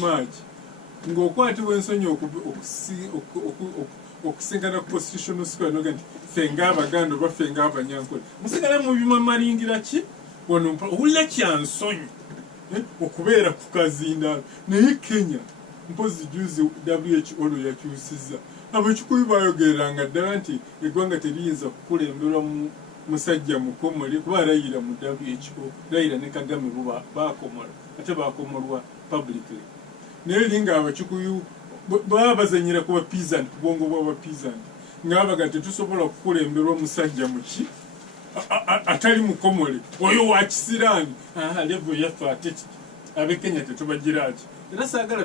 March ng'okwatibwa ensonyi okusinkana ku Constitutional Square noga nti ffe ng'Abaganda oba ffe ng'Abanyankole musigala mu bimamalingira ki wano owulira kyansonyi okubeera ku kazindaalo naye Kenya mpozi juzi WHO olwo yakyusizza ab'ekikuyu baayogereranga ddala nti eggwanga teriyinza kukulemberwa mu musajja mukomole kuba alayira mu WHO layira ne Kagame bo baakomola ate baakomolwa publicly naye linga abakikuyu baba bazanyira kuba peasant ku bwongo bw'aba peasant ng'abaga tetusobola kukulemberwa musajja muki atali mukomole oyo wa kisiraani level yaffe ate ab'e Kenya tetubagira ki era saagala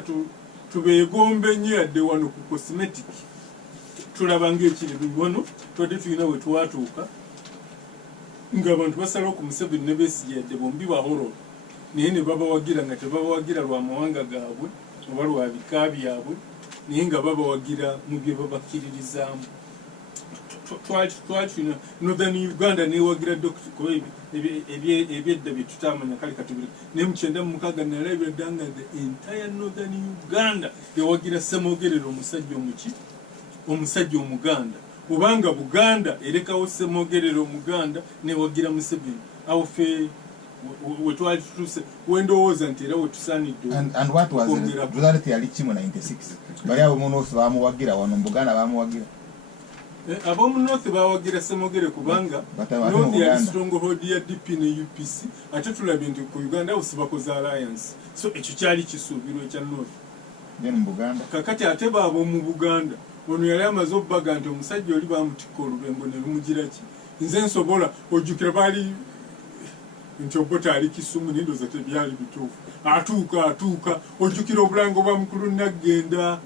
tubeegombe nnyo yadde wano ku cosmetic tulaba ng'ekiri wano tudde tulina we twatuuka ng'abantu basalawo ku Museveni ne Besigye yadde bombi bahoro naye ne babawagira nga tebabawagira lwa mawanga gaabwe oba lwa bika byabwe naye nga babawagira mu bye babakkiririzaamu twalina Northern Uganda newagira ebyedda bye tutamanya kale katubiri naye mu 96 nalabira ddanga the entire Northern Uganda ewagira Ssemogerere omusajja Omuganda obanga Buganda erekawo Ssemogerere Omuganda newagira Museveni awo ffe wetwali tutuse wendowooza nti era wetusaanidde and what was the result yali kimu 96 bali abo mu North baamuwagira wano mu Buganda baamuwagira ab'omu North baawagira Ssemogere kubanga North yali stronghold ya DP ne UPC ate tulabye nti ku Uganda abo sibakoze alliance so ekyo kyali kisuubirwa ekya North then mu Buganda kakati ate baabo mu Buganda ono yali amaze obbaga nti omusajja oli baamutikka olubengo ne lumugira ki nze nsobola ojjukira baali nti Obote ali Kisumu n'endooza tebyali bituufu atuuka ojjukira obulango bwa mukulu Naggenda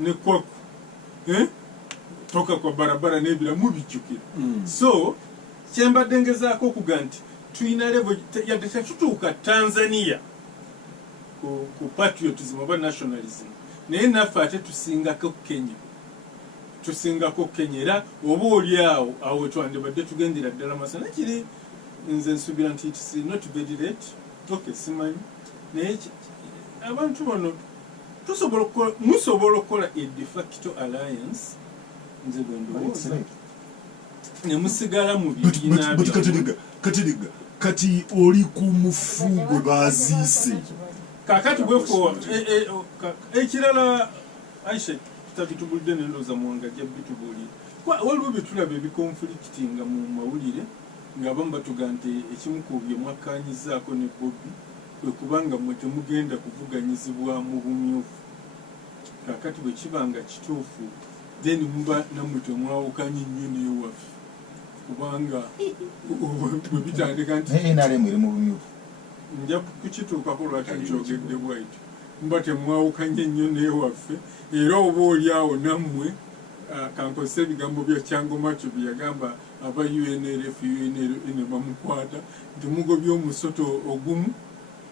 ne Kwaku toka kwa barabara n'ebiramu bijjukira so kyembadde ngezaako okuga nti tulina level yadde tetutuuka Tanzania ku patriotism oba nationalism naye naffe ate tusingako Kenya era oba oli awo twandibadde tugendera ddala masana kiri nze nsuubira nti it's not very late simanyi naye abantu bano musobola okukola a de facto alliance nze bwe ndowooza ne musigala mu bibiina kati oli ku mufu gwe baaziise kakati bwefo ekirala Aisha tutabitubulidde n'endooza muwanga jja bitubulira waliwo bye tulaba ebikonflictinga mu mawulire ng'abamu batuga nti ekimu ku bye mwakkaanyizaako ne Bobby kwe kubanga mmwe temugenda kuvuganyizibwa mu bumyufu kakati bwe kibanga kituufu then muba nammwe temwawukanye nnyo n'ewaffe kubanga bwe bitandika nti NRM eri mu bumyufu nja kukituukako lwaki nkyogedde bw'atyo muba temwawukanye nnyo n'ewaffe era oba oli awo nammwe kankozesa ebigambo bya Kyangomakyo bye yagamba aba UNLF ne bamukwata nti mugobye omusoto ogumu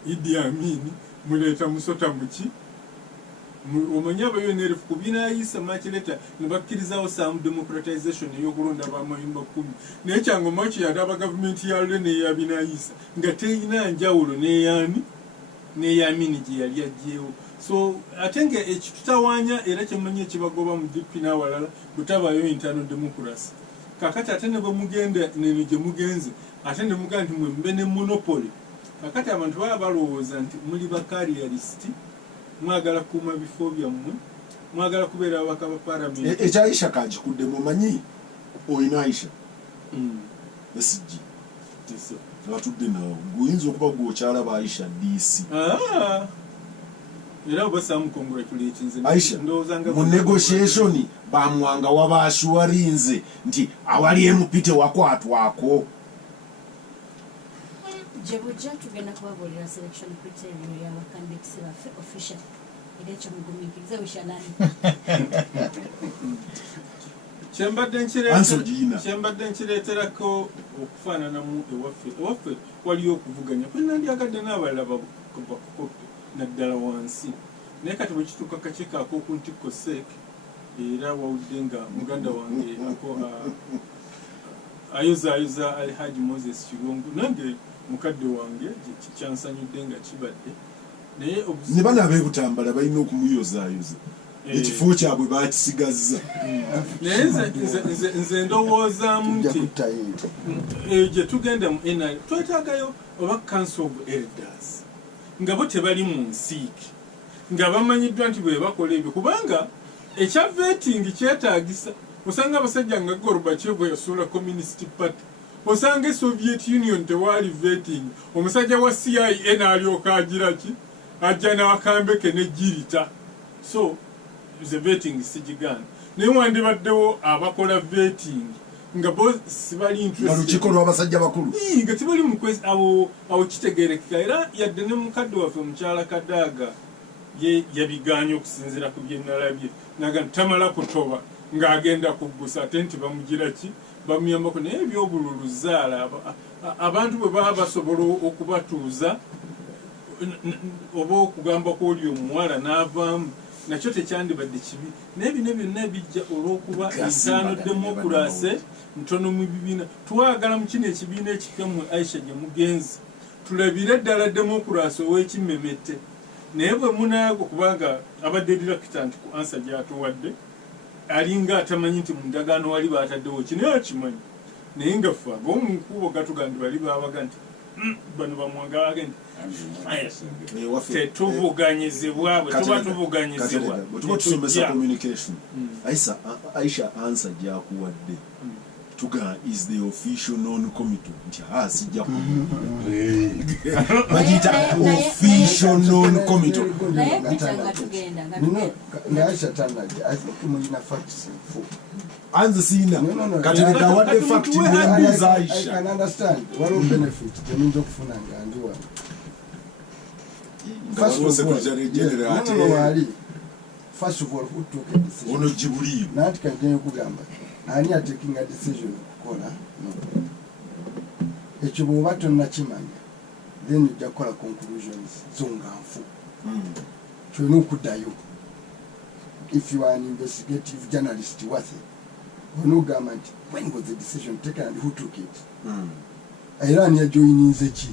Idi Amin muleeta musota muki omanyi aba UNLF ku binaayisa makireta ne bakkirizawo some democratization ey'okulonda b'amayumba 10 naye Kyangomakyo yali aba gavumenti ya Lule n'eya binaayisa nga terina njawulo n'eyamini gye yali aggyewo so ate nga ekitutawaanya era kyemmanyi ekibagoba mu DP n'awalala butabayo internal democracy kakati ate ne bwe mugenda neno gye mugenze ate ne mugaa nti mwe ne monopoly kakati abantu baba balowooza nti muli bakariyalist mwagala kuuma bifo byammwe mwagala kubeera ababaka ba palamenti ekyaisha kagikudde mumanyi oyina Aisha Besigye batudde nawo ng'oyinza okuba gw'okyalaba Aisha DC era obasamu congratulations Aisha mu negotiation bamuwanga wabaashuwarinze nti awali empite wakwatwako Jebujja tugenda kubabuulira selection criteria y'abacandidates baffe official era ekyomugumiikiriza wishalani kyembadde nkireeterako okufaananamu ewaffe waliyo okuvuganya kwenandyagadde n'abalala bakukope naddala wansi naye kati bwe kituuka kakiiko ak'okuntikko seek era wawudde nga muganda wange ayozaayoza Alhaji Moses Kigongo nange mukadde wange kyansanyudde nga kibadde naye ne bana ab'ebutambala balina okumuyozaayoza ekifo kyabwe bakisigazza naye nze ndowoozaamu nti gye tugenda mu NRM twetaagayo oba council of elders nga bo tebali mu nsiiki nga bamanyiddwa nti bwe bakola ebyo kubanga ekya vetting kyetaagisa osanga abasajja nga Gorbachev yasuula communist party osanga Soviet Union tewaali vetting omusajja wa CIA n'alyoka agira ki ajja n'akambeke ne girita so the vetting sigigana naye wandibaddewo abakola vetting nga bo sibali interested olukiiko lw'abasajja bakulu nga tibali mu awo kitegeerekeka era yadde ne mukadde waffe mukyala Kadaaga ye yabiganye okusinziira ku bye nalabye naga tamala kutoba ng'agenda kuggusa ate nti bamugira ki bamuyambako naye ebyobululu zaala abantu bwe baba basobola okubatuuza oba okugamba ko oli omuwala n'avaamu nakyo tekyandibadde kibi naye bino byonna bijja olw'okuba entaano demokurase ntono mu bibiina twagala mu kino ekibiina ekipya mu Aisha gye mugenzi tulabire ddala demokurasi ow'ekimmemette naye bwe munaago kubanga abadde director nti ku ansa gy'atuwadde alinga atamanyi nti mu ndagaano wali baataddewo kinaye akimanyi naye nga ffe ab'omunkubo gatugandi bali baabaga nti bano bamwagalaga nti tetuvuganyizibwa bwe tuba tuvuganyizibwa tuba tusomesa communication Aisha ansa gyakuwadde tuga is the official non committee nti sijja bagiyita official non committee naye bitanga tugenda nga Aisha tanaje I think mulina facts for anze sina katereka wadde fact nembuuza Aisha I can understand what will benefit teminza okufuna nga ndi wano first of all who took a decision ono Jibuliyo nati kanjye kugamba ani are taking a decision okukola ekyo bw'oba tonnakimanya then ojja kukola conclusions zonganfu kyolina okuddayo if you are an investigative journalist wathe onogamba nti when was the decision taken and who took it era ani yajoyininze ki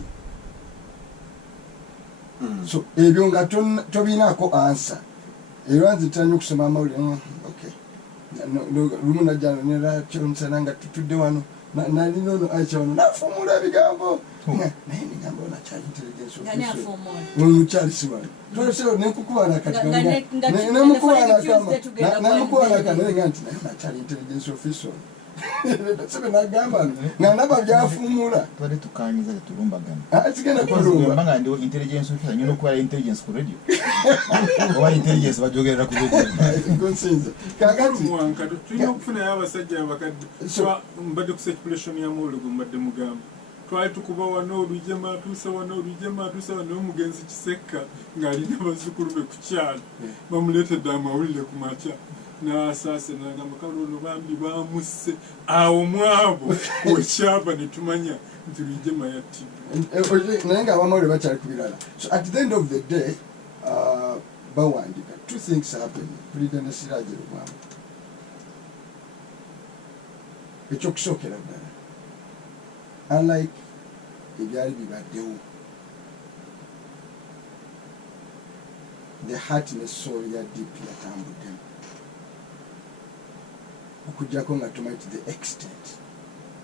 so ebyo nga tobinaako answer era nze tanya okusoma amawulire okay lumu najjano nerakyonsana nga tutudde wano nalinono Aisha wano nafumula ebigambo naye nigamba onakyali intelligence officer omukyalisi wano toleseo nenkukubana kati nemukubana kanaye nga nti naye nakyali intelligence officer sebe nagamba nga ndaba byafumula twali tukanyiza tetulumbagana kigenda kulumba mbanga ndiwo intelligence officer nyina okuwala intelligence ku radio oba intelligence bajogerera ku radio nsinza kakati mwankado tulina okufunayo abasajja abakadde mbadde ku circulation ya Mawuluggu mbadde mugamba twali tukuba wano olujema atuusa wano olujema atuusa wano omugenzi Kisekka ng'alina bazzukulu be ku kyalo bamuleetedde amawulire ku makya n'asaase n'agamba kale ono bambi bamusse awo mwabo wekyava ne tumanya nti Rwigema yattiddwa naye nga abamawulire bakyali ku birala so at the end of the day bawandika two things happen President Siraje Lubwama ekyokusookera ddala unlike ebyali bibaddewo the heart ne soul ya DP yatambuddemu okugjako nga tumanyi to the extent